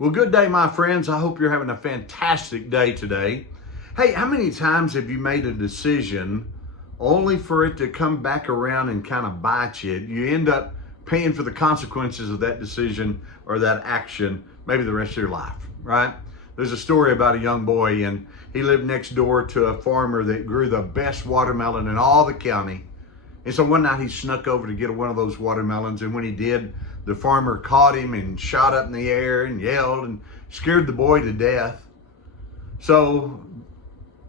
Well, good day, my friends. I hope you're having a fantastic day today. Hey, how many times have you made a decision only for it to come back around and kind of bite you? You end up paying for the consequences of that decision or that action, maybe the rest of your life, right? There's a story about a young boy, and he lived next door to a farmer that grew the best watermelon in all the county. And so one night he snuck over to get one of those watermelons, and when he did, the farmer caught him and shot up in the air and yelled and scared the boy to death. So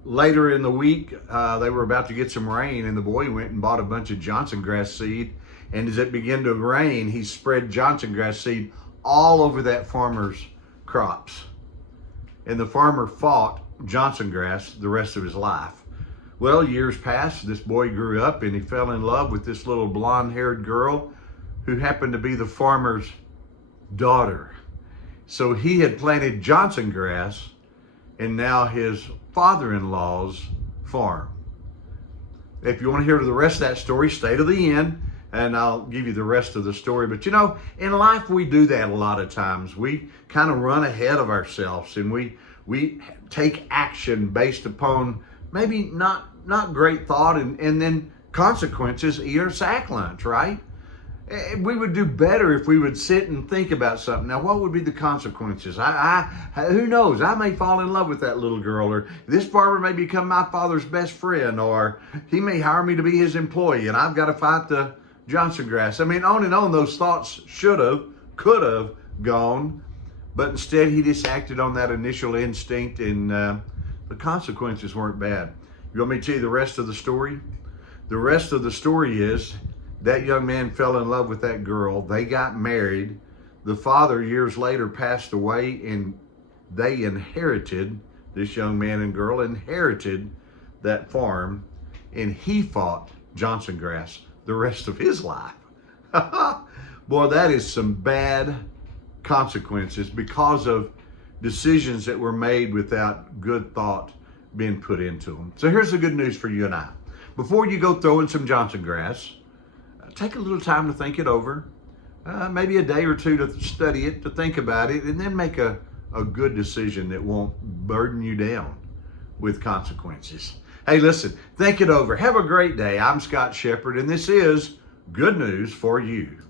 later in the week, they were about to get some rain, and the boy went and bought a bunch of Johnson grass seed. And as it began to rain, he spread Johnson grass seed all over that farmer's crops. And the farmer fought Johnson grass the rest of his life. Well, years passed, this boy grew up, and he fell in love with this little blonde-haired girl who happened to be the farmer's daughter. So he had planted Johnson grass in now his father-in-law's farm. If you want to hear the rest of that story, stay to the end, and I'll give you the rest of the story. But you know, in life we do that a lot of times. We kind of run ahead of ourselves, and we take action based upon maybe not great thought, and then consequences eat our sack lunch, right? We would do better if we would sit and think about something. Now, what would be the consequences? Who knows? I may fall in love with that little girl, or this farmer may become my father's best friend, or he may hire me to be his employee, and I've got to fight the Johnson grass. I mean, on and on those thoughts should have, could have gone, but instead he just acted on that initial instinct, and the consequences weren't bad. You want me to tell you the rest of the story? The rest of the story is that young man fell in love with that girl. They got married. The father, years later, passed away, and they inherited, this young man and girl inherited that farm, and he fought Johnson grass the rest of his life. Boy, that is some bad consequences because of decisions that were made without good thought being put into them. So here's the good news for you and I. Before you go throwing some Johnson grass, take a little time to think it over, maybe a day or two to study it, to think about it, and then make a good decision that won't burden you down with consequences. Hey, listen, think it over. Have a great day. I'm Scott Shepherd, and this is Good News for You.